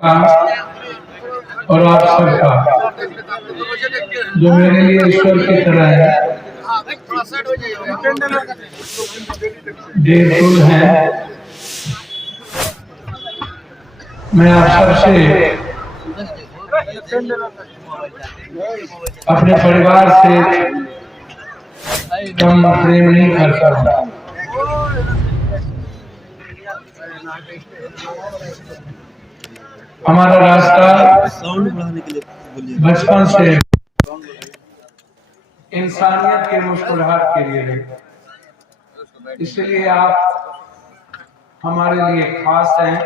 का और आप सबका जो मेरे लिए ईश्वर की तरह है, देवतुल है। मैं आप सबसे अपने परिवार से कम प्रेम नहीं करता हूँ। हमारा रास्ता बचपन से इंसानियत के मुस्कुराहट के लिए है, इसलिए आप हमारे लिए खास हैं।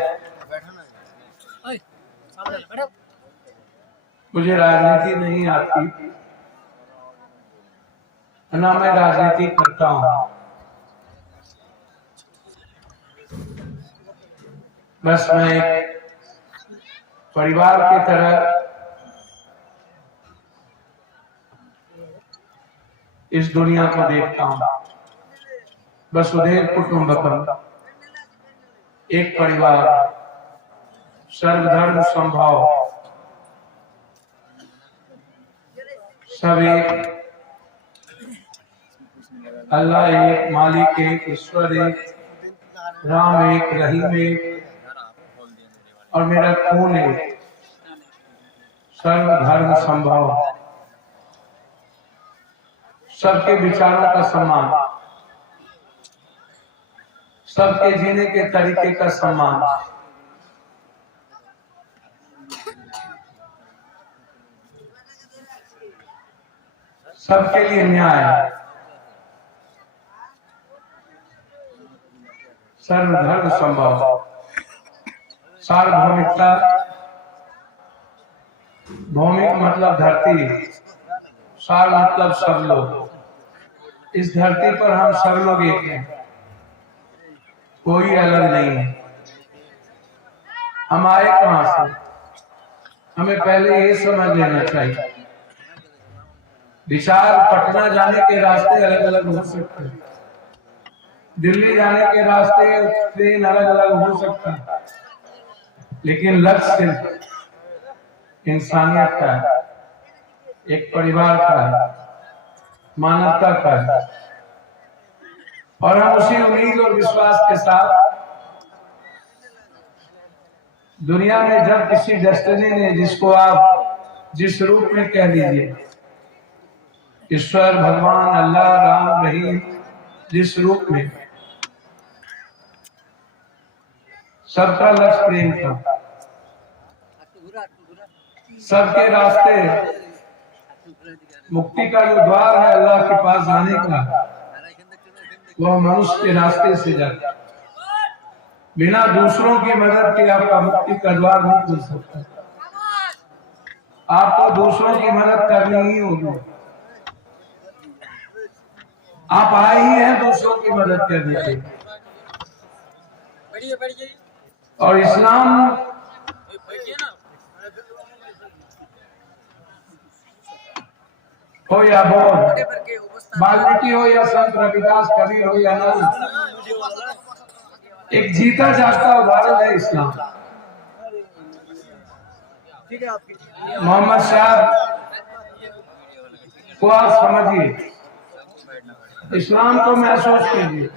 मुझे राजनीति नहीं आती, ना मैं राजनीति करता हूँ। बस मैं एक परिवार की तरह इस दुनिया को देखता हूँ। वसुधैव कुटुंबकम, एक परिवार, सर्वधर्म समभाव, सब एक, अल्लाह एक, मालिक एक, ईश्वर एक, राम एक, रहीम एक, और मेरा खून एक। सर्वधर्म समभाव, सबके विचारों का सम्मान, सबके जीने के तरीके का सम्मान, सबके लिए न्याय, सर्वधर्म संभव, सार्वभौमिकता। भौमिक मतलब धरती, सार मतलब सब लोग। इस धरती पर हम सब लोग एक हैं, कोई अलग नहीं है। हम आए कहां से, हमें पहले ये समझ लेना चाहिए। विचार पटना जाने के रास्ते अलग अलग हो सकते हैं, दिल्ली जाने के रास्ते ट्रेन अलग अलग हो सकता है, लेकिन लक्ष्य सिर्फ इंसानियत का है, एक परिवार का है, मानवता का है। और हम उसी उम्मीद और विश्वास के साथ दुनिया में जब किसी डेस्टिनी ने, जिसको आप जिस रूप में कह लीजिए, ईश्वर, भगवान, अल्लाह, राम, रहीम, जिस रूप में, सबका लक्ष्य प्रेम था। सबके रास्ते, मुक्ति का जो द्वार है अल्लाह के पास जाने का, वह मनुष्य के रास्ते से जाता। बिना दूसरों की मदद के आपका मुक्ति का द्वार नहीं खुल सकता। आपको दूसरों की मदद करनी ही होगी। आप आए ही हैं दूसरों की मदद करने के लिए। और इस्लाम हो या बौद्ध, वाल्मीकि हो या संत रविदास, कबीर हो या नानक, एक जीता जागता उदाहरण है इस्लाम। मोहम्मद साहब को आप समझिए, इस्लाम को महसूस कीजिए।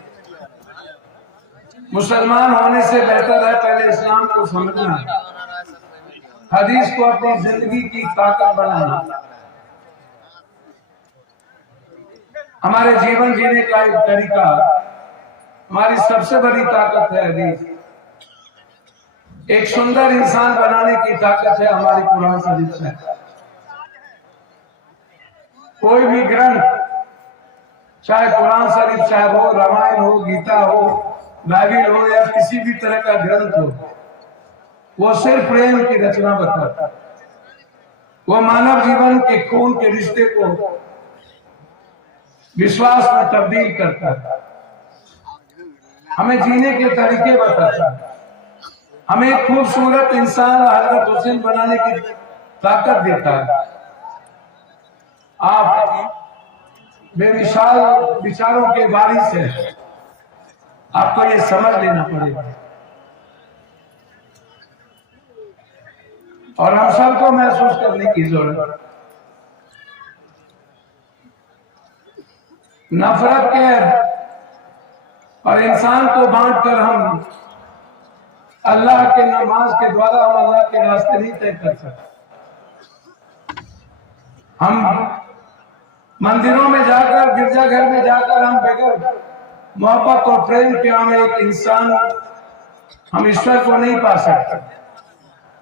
मुसलमान होने से बेहतर है पहले इस्लाम को समझना, हदीस को अपनी जिंदगी की ताकत बनाना। हमारे जीवन जीने का एक तरीका, हमारी सबसे बड़ी ताकत है हदीस। एक सुंदर इंसान बनाने की ताकत है हमारी कुरान शरीफ से। कोई भी ग्रंथ, चाहे कुरान शरीफ साहब हो, रामायण हो, गीता हो, बाइबिल हो, या किसी भी तरह का ग्रंथ हो, वो सिर्फ प्रेम की रचना बताता है। वो मानव जीवन के खून के रिश्ते को विश्वास में तब्दील करता है, हमें जीने के तरीके बताता है, हमें एक खूबसूरत इंसान हजरत हुसैन बनाने की ताकत देता है। आप बेमिसाल विचारों के बारिश है, आपको ये समझ लेना पड़ेगा। और हम सबको महसूस करने की जरूरत है। नफरत के और इंसान को बांटकर हम अल्लाह के नमाज के द्वारा हम अल्लाह के रास्ते नहीं तय कर सकते। हम मंदिरों में जाकर, गिरजाघर में जाकर हम बगैर मोहब्बत और प्रेम के हम एक इंसान, हम ईश्वर को नहीं पा सकते।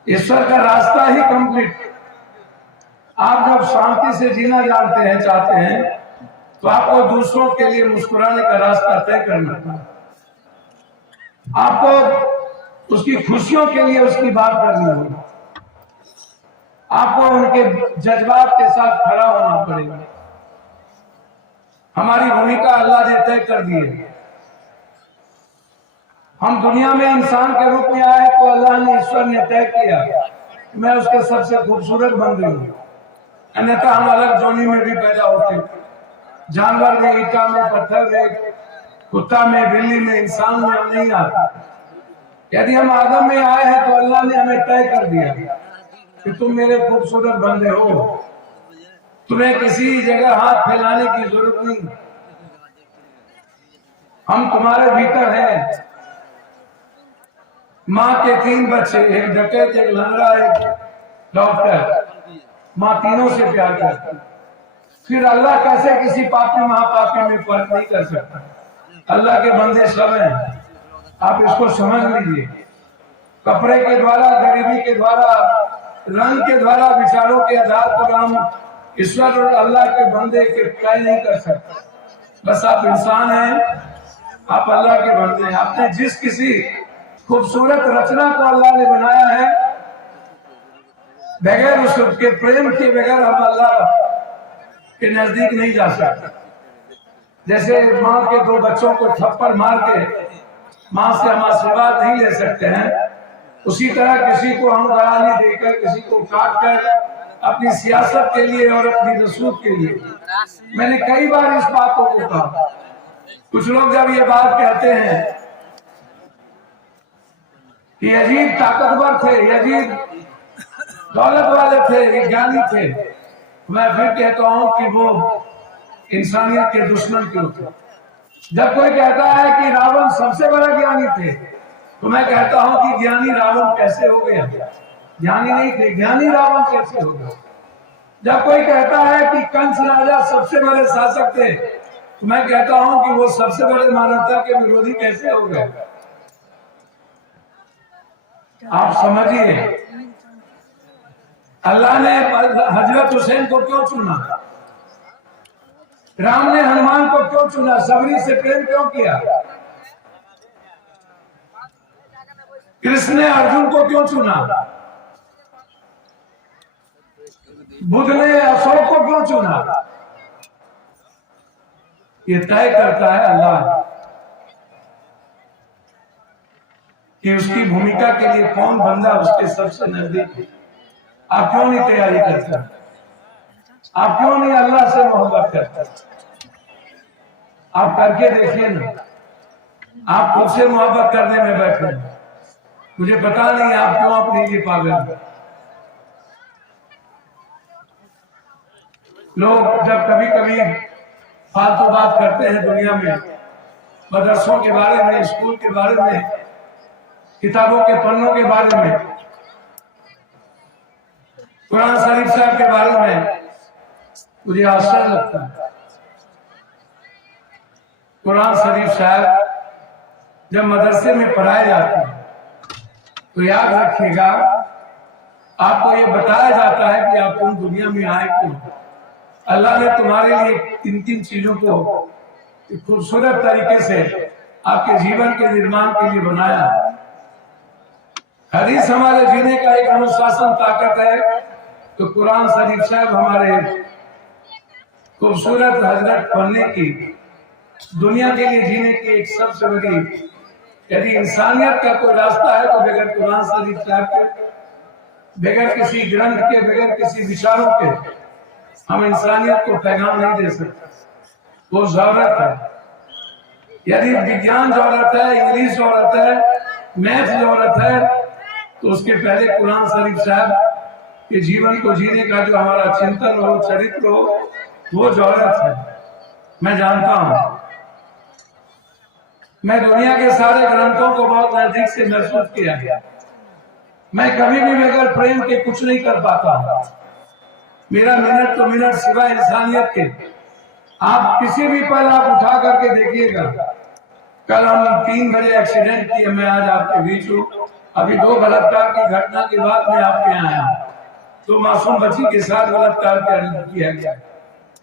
ईश्वर का रास्ता ही कंप्लीट। आप जब शांति से जीना जानते हैं, चाहते हैं, तो आपको दूसरों के लिए मुस्कुराने का रास्ता तय करना है। आपको उसकी खुशियों के लिए उसकी बात करनी होगी। आपको उनके जज्बात के साथ खड़ा होना पड़ेगा। हमारी भूमिका अल्लाह ने तय कर दी है। हम दुनिया में इंसान के रूप में आए तो अल्लाह ने, ईश्वर ने तय किया कि मैं उसके सबसे खूबसूरत बंदे हूं। अन्यथा हम अलग जोनी में भी पैदा होते, जानवर में, ईटा में, पत्थर में, कुत्ता में, बिल्ली में, इंसान में हम नहीं आते। यदि हम आदम में आए हैं तो अल्लाह ने हमें तय कर दिया कि तुम मेरे खूबसूरत बंदे हो, तुम्हें किसी जगह हाथ फैलाने की जरूरत नहीं, हम तुम्हारे भीतर हैं। माँ के 3 बच्चे, एक डकैत, एक लंगड़ा, एक डॉक्टर, माँ तीनों से प्यार करती। फिर अल्लाह कैसे किसी पापी महापापी में फर्क नहीं कर सकता? अल्लाह के बंदे सब हैं, आप इसको समझ लीजिए। कपड़े के द्वारा, गरीबी के द्वारा, रंग के द्वारा, विचारों के आधार पर हम ईश्वर और अल्लाह के बंदे के तय नहीं कर सकते। बस आप इंसान हैं, आप अल्लाह के बंदे हैं। आपने जिस किसी खूबसूरत रचना को अल्लाह ने बनाया है, बगैर उसके प्रेम के बगैर हम अल्लाह के नजदीक नहीं जा सकते। जैसे माँ के 2 बच्चों को थप्पड़ मार के माँ से हम आशीर्वाद नहीं ले सकते हैं, उसी तरह किसी को हम गाली देकर, किसी को काट कर, अपनी सियासत के लिए और अपनी रसूख के लिए, मैंने कई बार इस बातों को कहा। कुछ लोग जब ये बात कहते हैं कि अजीब ताकतवर थे, अजीब दौलत वाले थे, विज्ञानी थे, मैं फिर कहता हूं कि वो इंसानियत के दुश्मन क्यों थे। जब कोई कहता है कि रावण सबसे बड़ा ज्ञानी थे, तो मैं कहता हूं कि ज्ञानी रावण कैसे हो गया? ज्ञानी नहीं थे, ज्ञानी रावण कैसे हो गया? जब कोई कहता है कि कंस राजा सबसे बड़े शासक थे, तो मैं कहता हूं कि वो सबसे बड़े मानवता के विरोधी कैसे हो गए? आप समझिए, अल्लाह ने हजरत हुसैन को क्यों चुना? राम ने हनुमान को क्यों चुना? सबरी से प्रेम क्यों किया? कृष्ण ने अर्जुन को क्यों चुना? बुद्ध ने अशोक को क्यों चुना? ये तय करता है अल्लाह कि उसकी भूमिका के लिए कौन बंदा उसके सबसे नजदीक है। आप क्यों नहीं तैयारी करते? आप क्यों नहीं अल्लाह से मोहब्बत करते? आप करके देखिए ना। आप खुद से मोहब्बत करने में बैठे हैं, मुझे पता नहीं आप क्यों अपने लिए पागल हैं। लोग जब कभी कभी फालतू बात करते हैं दुनिया में, मदरसों के बारे में, स्कूल के बारे में, किताबों के पन्नों के बारे में, कुरान शरीफ साहब के बारे में, मुझे आश्चर्य लगता है। कुरान शरीफ साहब जब मदरसे में पढ़ाए जाते हैं तो याद रखिएगा, आपको ये बताया जाता है कि आप तुम दुनिया में आए क्यों। अल्लाह ने तुम्हारे लिए 3 चीजों को खूबसूरत तरीके से आपके जीवन के निर्माण के लिए बनाया। हदीस हमारे जीने का एक अनुशासन ताकत है, तो कुरान शरीफ साहब हमारे खूबसूरत हजरत पढ़ने की, दुनिया के लिए जीने की एक सबसे बड़ी, यदि इंसानियत का कोई रास्ता है तो बगैर कुरान शरीफ साहब के, बगैर किसी ग्रंथ के, बगैर किसी विचारों के हम इंसानियत को पैगाम नहीं दे सकते। वो जरूरत है। यदि विज्ञान जरूरत है, इंग्लिश जरूरत है, मैथ जरूरत है, तो उसके पहले कुरान शरीफ साहब कि जीवन को जीने का जो हमारा चिंतन हो, चरित्र हो, वो दौलत है। मैं जानता हूं, मैं दुनिया के सारे ग्रंथों को बहुत नजदीक से महसूस किया है। मैं कभी भी बगैर प्रेम के कुछ नहीं कर पाता। मेरा मिनट तो मिनट सिवाय इंसानियत के। आप किसी भी पल आप उठा करके देखिएगा। कल हम 3 बजे एक्सीडेंट किए, मैं आज आपके बीच हूँ। अभी 2 बलात्कार की घटना के बाद मैं आपके यहाँ आया। तो मासूम बच्ची के साथ बलात्कार किया गया।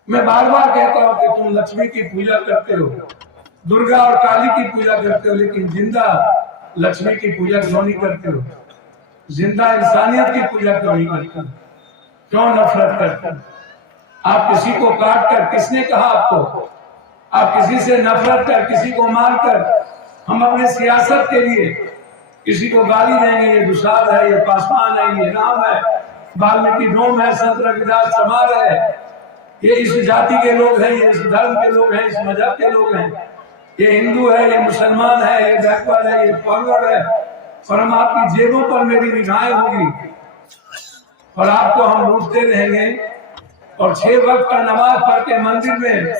मैं बार बार कहता हूँ कि तुम लक्ष्मी की पूजा करते हो, दुर्गा और काली की पूजा करते हो, लेकिन जिंदा लक्ष्मी की पूजा क्यों नहीं करते हो? जिंदा इंसानियत की पूजा क्यों नहीं करते हो? क्यों नफरत करते हो? आप किसी को काट कर, किसने कहा आपको? आप किसी से नफरत कर, किसी को मार कर, हम अपने सियासत के लिए किसी को गाली देंगे, ये दुसाध है, ये पासवान है, ये राम है, वाल्मीकि डोम है, संत रविदास समाज है, ये इस जाति के लोग हैं, ये इस धर्म के लोग हैं, इस मजहब के लोग हैं, ये हिंदू है, ये मुसलमान है, ये बैकवर्ड है, ये फॉरवर्ड है, और हम आपकी जेबों पर मेरी निगाहें होगी और आपको हम लूटते रहेंगे। और 6 वक्त का नमाज पढ़ के मंदिर में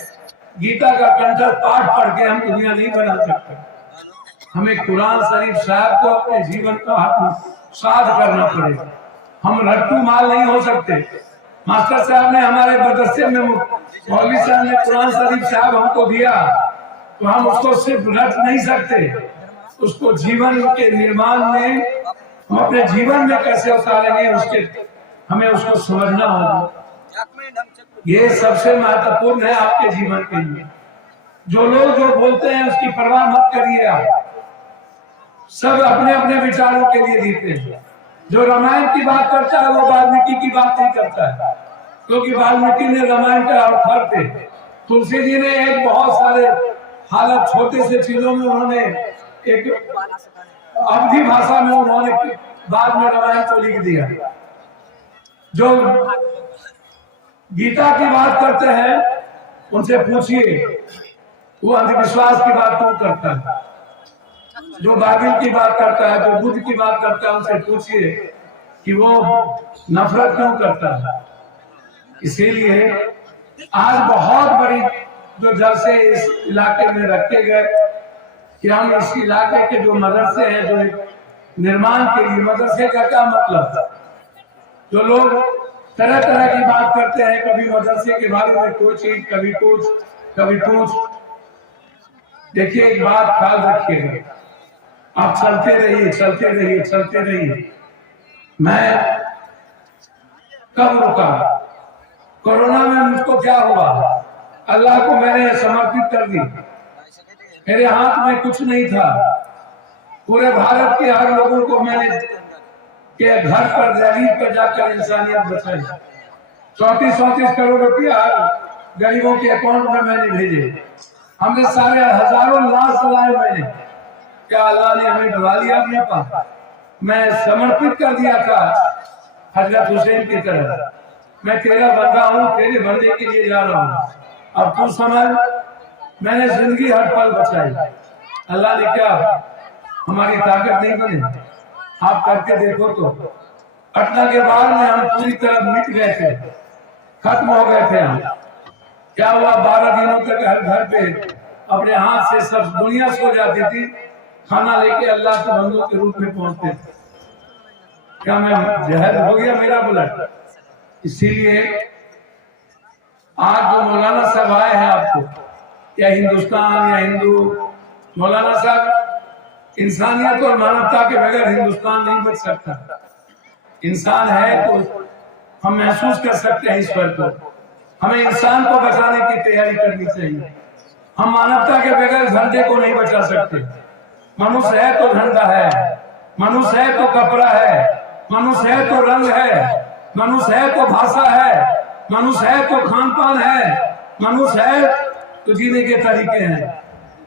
गीता का कंठस्थ पाठ पढ़ के हम दुनिया नहीं बना सकते। हमें कुरान शरीफ साहब को अपने जीवन का साध करना पड़ेगा। हम रट्टू माल नहीं हो सकते। मास्टर साहब ने हमारे मदरसे में, मौलवी साहब ने कुरान शरीफ साहब हमको दिया, तो हम उसको सिर्फ रट नहीं सकते, उसको जीवन के निर्माण में, हम अपने जीवन में कैसे उतारेंगे, उसके हमें उसको समझना होगा। ये सबसे महत्वपूर्ण है आपके जीवन के लिए। जो लोग जो बोलते हैं उसकी परवाह मत करिए। आप सब अपने अपने विचारों के लिए जीते हैं। जो रामायण की बात करता है वो वाल्मीकि की बात नहीं करता है, क्योंकि वाल्मीकि ने रामायण का अवतार थे। तुलसी जी ने एक बहुत सारे हालत छोटे से चीजों में उन्होंने एक अवधि भाषा में उन्होंने बाद में रामायण को लिख दिया। जो गीता की बात करते हैं उनसे पूछिए वो अंधविश्वास की बात क्यों करता है। जो बाइबल की बात करता है, जो बुद्ध की बात करता है, उनसे पूछिए कि वो नफरत क्यों करता है। इसीलिए आज बहुत बड़ी जो जलसे इस इलाके में रखे गए कि हम इस इलाके के जो मदरसे हैं, जो निर्माण के लिए, मदरसे का क्या मतलब, जो लोग तरह तरह की बात करते हैं, कभी मदरसे के बारे में कोई चीज, कभी कुछ, कभी कुछ। देखिए एक बात ख्याल रखिएगा, आप चलते रहिए, चलते रहिए, चलते रहिए। मैं कब रुका? कोरोना में मुझको क्या हुआ? अल्लाह को मैंने समर्पित कर दी। मेरे हाथ में कुछ नहीं था। पूरे भारत के हर लोगों को मैंने के घर पर, दहलीज पर जाकर इंसानियत बचाई। 34-34 करोड़ रुपया गरीबों के अकाउंट में मैंने भेजे। हमने सारे हजारों लाख लाए मैंने। क्या अल्लाह ने हमें डरा लिया अपने पास? मैं समर्पित कर दिया था हजरत हुसैन की तरह। मैं तेरा बंदा हूँ, तेरे बंदे के लिए जा रहा हूँ। अब तू समझ, मैंने जिंदगी हर पल बचाई। अल्लाह ने क्या हमारी ताकत नहीं बनी? आप करके देखो तो। पटना के बाद में हम पूरी तरह मिट गए थे, खत्म हो गए थे हम। क्या हुआ? 12 दिनों तक हर घर पे अपने हाथ से सब दुनिया सो जाती थी, खाना लेके अल्लाह के बंदों के रूप में पहुंचते थे। क्या मैं जहर हो गया मेरा ब्लड? इसीलिए आज जो मौलाना साहब आए हैं आपको, या हिंदुस्तान या हिंदू, मौलाना साहब, इंसानियत और मानवता के बगैर हिंदुस्तान नहीं बच सकता। इंसान है तो हम महसूस कर सकते हैं ईश्वर को। हमें इंसान को बचाने की तैयारी करनी चाहिए। हम मानवता के बगैर झंडे को नहीं बचा सकते। मनुष्य है तो झंडा है, मनुष्य है तो कपड़ा है, मनुष्य है तो रंग है, मनुष्य है तो भाषा है, मनुष्य है तो खान पान है, मनुष्य है तो जीने के तरीके हैं।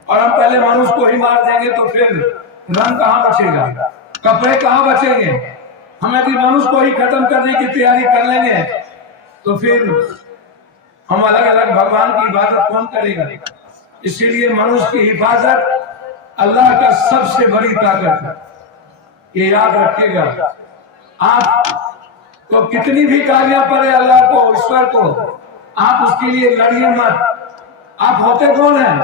और हम पहले मनुष्य को ही मार देंगे तो फिर रंग कहाँ बचेगा, कपड़े कहाँ बचेंगे? हम यदि मनुष्य को ही खत्म करने की तैयारी कर लेंगे तो फिर हम अलग अलग भगवान की इबादत कौन करेगा? इसीलिए मनुष्य की हिफाजत अल्लाह का सबसे बड़ी ताकत है, ये याद रखिएगा। आपको तो कितनी भी गालियां पड़े अल्लाह को, ईश्वर को, आप उसके लिए लड़िए मत। आप होते कौन हैं?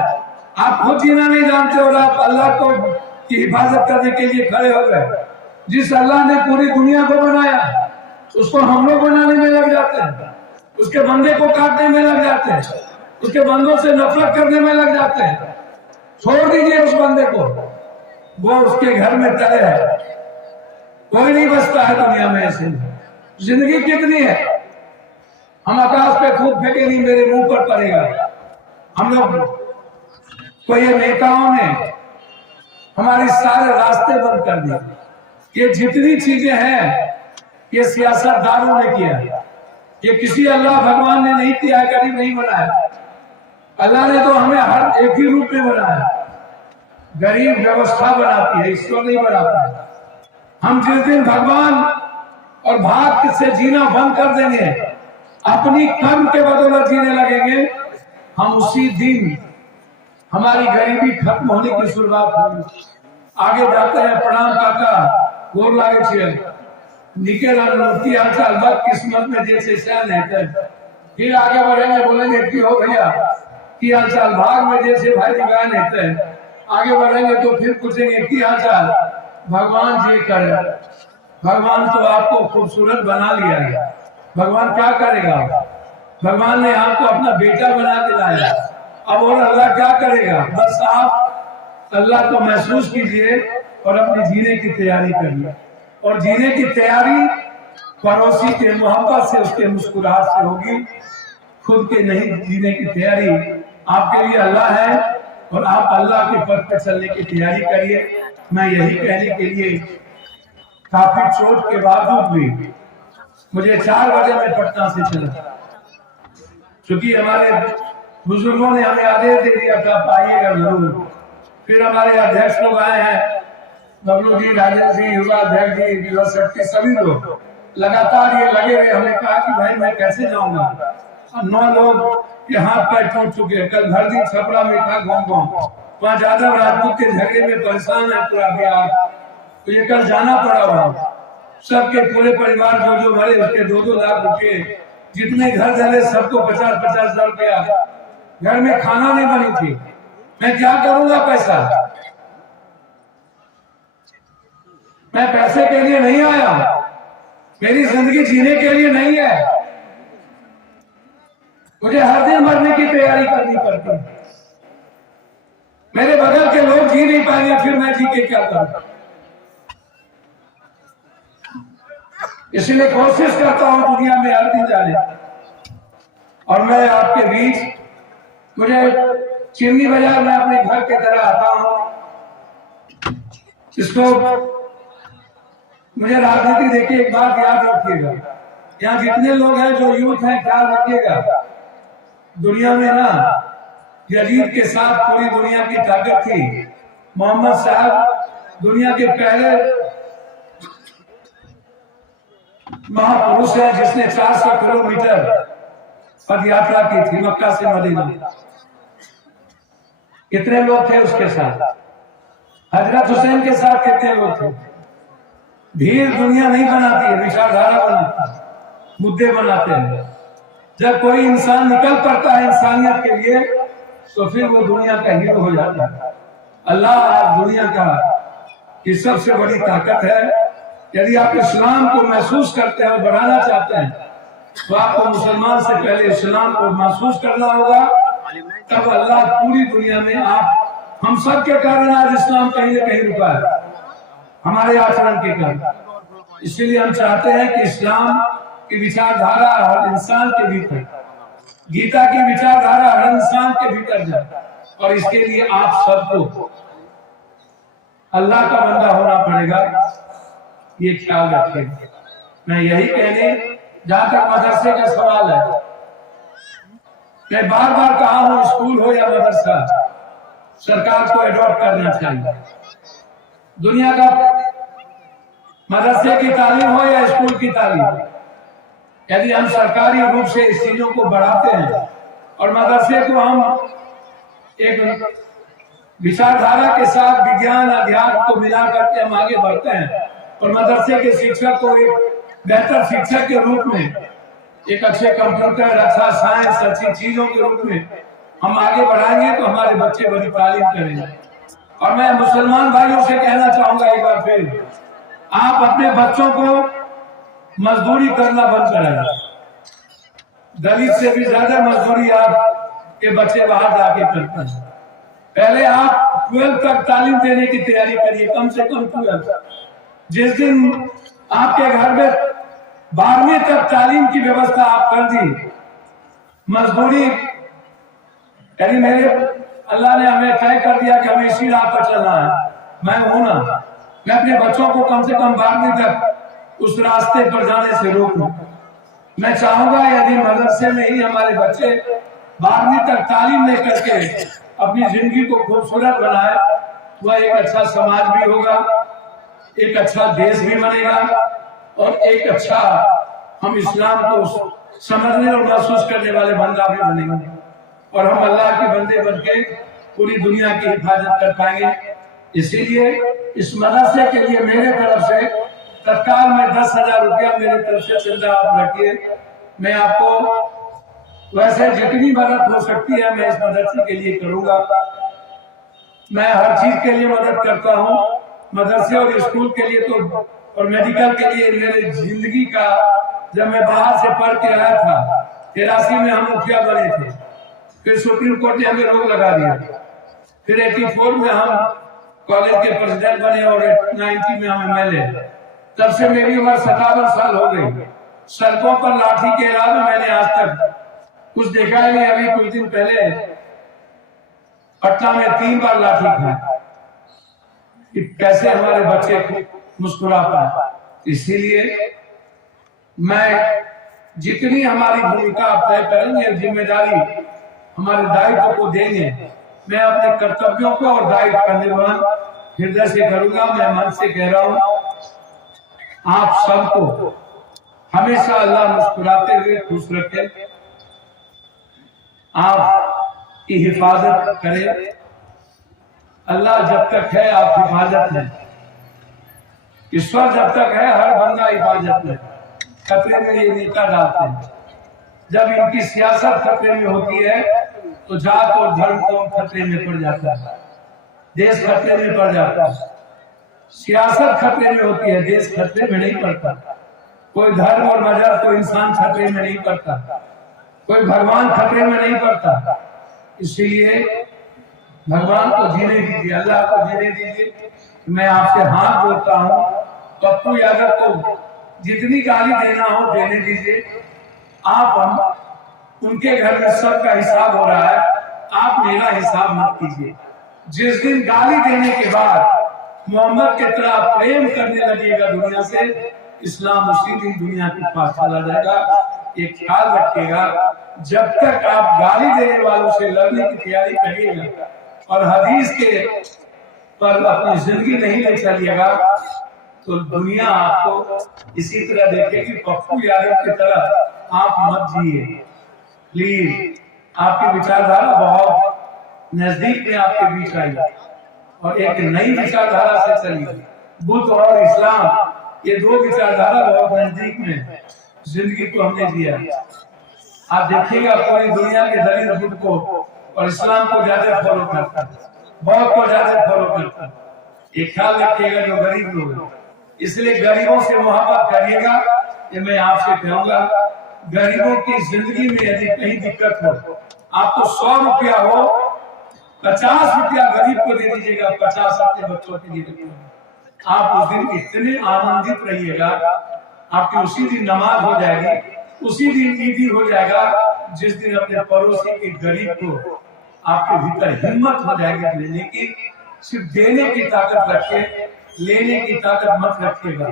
आप खुद जीना नहीं जानते और आप अल्लाह को की हिफाजत करने के लिए खड़े हो गए। जिस अल्लाह ने पूरी दुनिया को बनाया उसको हम लोग बनाने में लग जाते हैं, उसके बंदे को काटने में लग जाते हैं, उसके बंदों से नफरत करने में लग जाते हैं। छोड़ दीजिए उस बंदे को, वो उसके घर में तय है। कोई नहीं बचता है दुनिया में ऐसे। जिंदगी कितनी है? हम आकाश पे खूब फेंके नहीं मेरे मुंह पर पड़ेगा। हम लोग को ये नेताओं ने हमारे सारे रास्ते बंद कर दिए। ये जितनी चीजें हैं ये सियासतदारों ने किया, ये किसी अल्लाह भगवान ने नहीं किया, गरीब नहीं बनाया। अल्लाह ने तो हमें हर एक ही रूप में बनाया। गरीब व्यवस्था बनाती है, ईश्वर नहीं बनाता है। हम जिस दिन भगवान और भाग से जीना बंद कर देंगे, अपनी कर्म के बदौलत जीने लगेंगे, हम उसी दिन हमारी गरीबी खत्म होने की शुरुआत होगी। आगे जाते हैं। प्रणाम काका, गोर लागे छे, निके मूर्ति हालचाल बद किस्मत में जैसे शान है। फिर आगे बढ़ेंगे, बोलेंगे कि हो भैया की हालचाल, भाग में जैसे भाई गान है। आगे बढ़ेंगे तो फिर पूछेंगे की हालचाल, भगवान जी करे। भगवान तो आपको खूबसूरत बना लिया है, भगवान क्या करेगा? भगवान ने आपको अपना बेटा बना के लाया, अब और अल्लाह क्या करेगा? बस आप अल्लाह को महसूस कीजिए और अपनी जीने की तैयारी करिए। और जीने की तैयारी पड़ोसी के मोहब्बत से, उसके मुस्कुराहट से होगी। खुद के नहीं जीने की तैयारी आपके लिए अल्लाह है और आप अल्लाह के पथ पर चलने की तैयारी करिए। मैं यही कहने के लिए काफी चोट के बावजूद भी मुझे 4 बजे में पटना से चला, क्योंकि हमारे बुजुर्गों ने हमें आदेश दे दिया था पाइएगा जरूर। फिर हमारे अध्यक्ष लोग आए हैं, बबलू जी, राजेंद्र जी, युवा अध्यक्ष जी, युवा शक्ति, सभी लोग लगातार ये लगे हुए। हमने कहा कि भाई मैं कैसे जाऊंगा? 9 लोग के हाथ पैर टूट चुके। कल भरदी छपरा में था गाँव, वहाँ जादव राजपूत के झगड़े में परेशान है पूरा बिहार, तो ये कल जाना पड़ा। वहाँ सबके पूरे परिवार जो मरे उसके 2-2 लाख रुपए, जितने घर जले सबको 50-50 हजार रुपया। घर में खाना नहीं बनी थी। मैं क्या करूंगा पैसा? मैं पैसे के लिए नहीं आया, मेरी जिंदगी जीने के लिए नहीं है। मुझे हर दिन मरने की तैयारी करनी पड़ती है। मेरे बगल के लोग जी नहीं पाएंगे, फिर मैं जी के क्या करूं? इसलिए कोशिश करता हूं दुनिया में हर दिन जाने। और मैं आपके बीच, मुझे चिमनी बाजार में अपने घर के तरह आता हूं। इसको मुझे राजनीति देखिए, एक बात याद रखिएगा, यहाँ जितने लोग हैं जो यूथ हैं, ख्याल रखिएगा। दुनिया में ना यजीद के साथ पूरी दुनिया की ताकत थी। मोहम्मद साहब दुनिया के पहले महापुरुष है जिसने 400 किलोमीटर पद यात्रा की थी मक्का से मदीना। कितने लोग थे उसके साथ? हजरत हुसैन के साथ कितने लोग थे? भीड़ दुनिया नहीं बनाती है, विचारधारा बनाती है, मुद्दे बनाते हैं। जब कोई इंसान निकल पड़ता है इंसानियत के लिए तो फिर वो दुनिया का हीरो हो जाता है। अल्लाह दुनिया का की सबसे बड़ी ताकत है। यदि आप इस्लाम को महसूस करते हैं, बढ़ाना चाहते हैं, तो आपको मुसलमान से पहले इस्लाम को महसूस करना होगा। तब अल्लाह पूरी दुनिया में आप हम सब के कारण आज इस्लाम कहीं न कहीं रुका है, हमारे आचरण के कारण। इसलिए हम चाहते हैं कि इस्लाम की विचारधारा हर इंसान के भीतर, गीता की विचारधारा हर इंसान के भीतर जाए। और इसके लिए आप सबको अल्लाह का बंदा होना पड़ेगा, ये ख्याल रखिए। मैं यही कहने, जहां तक मदरसे का सवाल है, मैं बार बार कहा हूं, स्कूल हो या मदरसा, सरकार को एडॉप्ट करना चाहिए। दुनिया का मदरसे की तालीम हो या स्कूल की तालीम, यदि हम सरकारी रूप से इस चीजों को बढ़ाते हैं और मदरसे को हम एक विचारधारा के साथ विज्ञान अध्यात्म को मिला करके हम आगे बढ़ते हैं और मदरसे के शिक्षक को एक बेहतर शिक्षक के रूप में, एक अच्छे कंप्यूटर, अच्छा साइंस, अच्छी चीजों के रूप में हम आगे बढ़ाएंगे तो हमारे बच्चे बड़ी तालीम करेंगे। और मैं मुसलमान भाइयों से कहना चाहूंगा एक बार फिर, आप अपने बच्चों को मजदूरी करना बंद कराइए। दलित से भी ज्यादा मजदूरी आप के बच्चे बाहर जाके करते हैं। पहले आप 12 तक तालीम देने की तैयारी करिए, कम से कम 12। जिस दिन आपके घर में 12वीं तक तालीम की व्यवस्था आप कर दी, मजदूरी यानी मेरे अल्लाह ने हमें तय कर दिया कि हमें इसी राह पर चलना है, मैं हूं ना, मैं अपने बच्चों को कम से कम 12वीं तक उस रास्ते पर जाने से रोकूं। मैं चाहूंगा यदि मदरसे में ही हमारे बच्चे 12वीं तक तालीम लेकर के अपनी जिंदगी को खूबसूरत बनाए, वह एक अच्छा समाज भी होगा, एक अच्छा देश भी बनेगा और एक अच्छा हम इस्लाम को समझने और महसूस करने वाले बंदा भी बनेंगे और हम अल्लाह के बंदे बनके पूरी दुनिया की हिफाजत कर पाएंगे। इसीलिए इस मदरसे के लिए मेरे तरफ से तत्काल में 10,000 रुपया मेरे तरफ से चंदा आप रखिए। मैं आपको वैसे जितनी मदद हो सकती है मैं इस मदरसे के लिए करूंगा। मैं हर चीज के लिए मदद करता हूँ, मदरसे और स्कूल के लिए तो और मेडिकल के लिए। मेरी जिंदगी का जब मैं बाहर से पढ़ के आया था 83 में हम मुखिया बने थे, फिर सुप्रीम कोर्ट ने हमें रोक लगा दिया, फिर 84 में हम कॉलेज के प्रेसिडेंट बने और 90 में हम MLA। तब से मेरी उम्र 57 साल हो गई। सड़कों पर लाठी के अलावा मैंने आज तक कुछ देखा ही नहीं। अभी कुछ दिन पहले पटना में 3 बार लाठी खाई कि कैसे हमारे बच्चे मुस्कुरा पाए। इसीलिए मैं जितनी हमारी भूमिका आप तय करेंगे, जिम्मेदारी हमारे दायित्व को देंगे, मैं अपने कर्तव्यों को और दायित्व का निर्वहन हृदय से करूंगा। मैं मन से कह रहा हूं, आप सबको हमेशा अल्लाह मुस्कुराते हुए खुश रखे, आप की हिफाजत करे। अल्लाह जब तक है आप हिफाजत में, ईश्वर जब तक है हर बंदा हिफाजत में। खतरे में ये नेता डालते हैं, जब इनकी सियासत खतरे में होती है तो जात और धर्म कौम खतरे में पड़ जाता है, देश खतरे में पड़ जाता है। सियासत खतरे में होती है, देश खतरे में नहीं पड़ता। कोई धर्म और मजहब, कोई इंसान खतरे में नहीं पड़ता, कोई भगवान खतरे में नहीं पड़ता। इसीलिए भगवान को जीने दीजिए, अल्लाह को जीने दीजिए। मैं आपसे हाथ जोड़ता हूँ, पप्पू यादव को जितनी गाली देना हो देने दीजिए। आप हम उनके घर में सबका हिसाब हो रहा है, आप मेरा हिसाब मत कीजिए। जिस दिन गाली देने के बाद मोहम्मद की तरह प्रेम करने लगेगा दुनिया से, इस्लाम उसी दिन दुनिया के पास चला जाएगा। ये ख्याल रखिएगा, जब तक आप गाली देने वालों से लड़ने की तैयारी करिएगा और हदीस के पर अपनी जिंदगी नहीं ले चलिएगा तो दुनिया आपको इसी तरह देखेगी। पप्पू यादव की तरह आप मत जिए प्लीज। आपकी विचारधारा बहुत नजदीक में आपके बीच आई और एक नई विचारधारा से चली। बुद्ध और इस्लाम ये 2 विचारधारा बहुत नजदीक में जिंदगी को हमने दिया। आप देखिएगा पूरी दुनिया के दलित बुद्ध को और इस्लाम को ज्यादा फॉलो करता है, बहुत को ज्यादा फॉलो करता है। ये ख्याल रखिएगा जो गरीब लोग हैं, इसलिए गरीबों से मोहब्बत करिएगा। ये मैं आपसे कहूंगा, गरीबों की जिंदगी में यदि कहीं दिक्कत हो, आपको 100 रुपया हो, 50 रुपया गरीब को दे दीजिएगा, 50 अपने बच्चों के लिए। आप उस दिन इतने आनंदित रहिएगा, आपकी उसी दिन नमाज हो जाएगी, उसी दिन ईदी हो जाएगा जिस दिन अपने पड़ोसी के गरीब को आपके भीतर हिम्मत हो जाएगी लेने की। सिर्फ देने की ताकत रखिए, लेने की ताकत मत रखिएगा।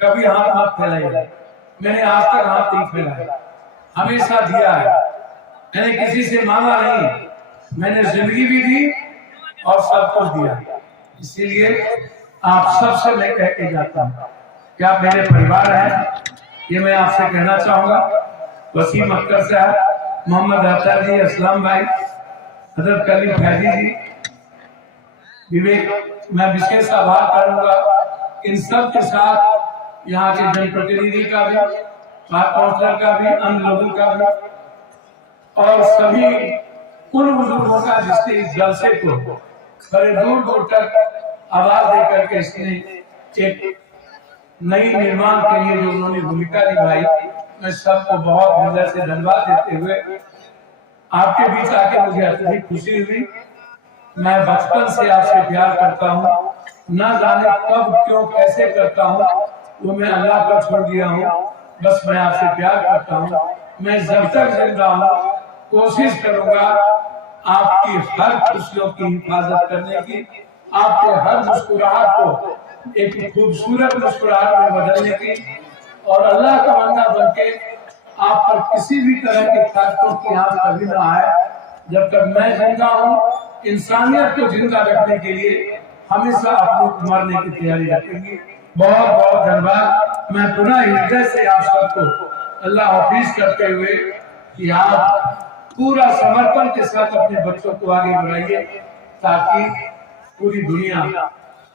कभी हाथ मत फैलाइएगा। मैंने आज तक हाथ नहीं फैलाया, हमेशा दिया है। मैंने किसी से मांगा नहीं, मैंने जिंदगी भी दी और सब कुछ दिया। इसीलिए आप सबसे मैं कह के जाता हूँ कि आप मेरे परिवार हैं, ये मैं आपसे कहना चाहूंगा। वसीम अख्तर साहब, मोहम्मद अख्तर जी, असलम भाई, हजरत कलीम फैजी जी, विवेक, मैं विशेष आभार करूंगा इन सब के साथ यहाँ के जनप्रतिनिधि का भी, काउंसलर का भी, अन्य लोगों का भी, और सभी उन बुजुर्गों का जिसने इस जलसे को बड़े दूर दूर तक आवाज देकर के इसने एक नई निर्माण के लिए जो उन्होंने भूमिका निभाई, मैं सबको बहुत हृदय से धन्यवाद देते हुए आपके बीच आके मुझे अत्यधिक खुशी हुई। मैं बचपन से आपसे प्यार करता हूँ, न जाने कब क्यों कैसे करता हूँ वो मैं अल्लाह पर छोड़ दिया हूँ। बस मैं आपसे प्यार करता हूँ। मैं जब तक जिंदा हूँ कोशिश करूंगा आपकी हर खुशियों की हिफाजत करने की, आपके हर मुस्कुराहट को एक खूबसूरत मुस्कुराहट में बदलने की, और अल्लाह का बंदा बनके आप पर किसी भी तरह के ताकतों की आंच कभी ना आए। जब तक मैं जिंदा हूँ इंसानियत को जिंदा रखने के लिए हमेशा अपने मरने की तैयारी रखेंगे। बहुत बहुत धन्यवाद। मैं पुनः हृदय से आप सबको अल्लाह हाफिज करते हुए कि आप पूरा समर्पण के साथ अपने बच्चों को आगे बढ़ाइए ताकि पूरी दुनिया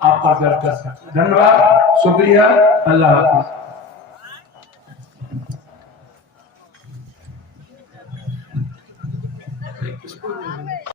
आप पर गर्व कर सके। धन्यवाद, शुक्रिया, अल्लाह हाफिज।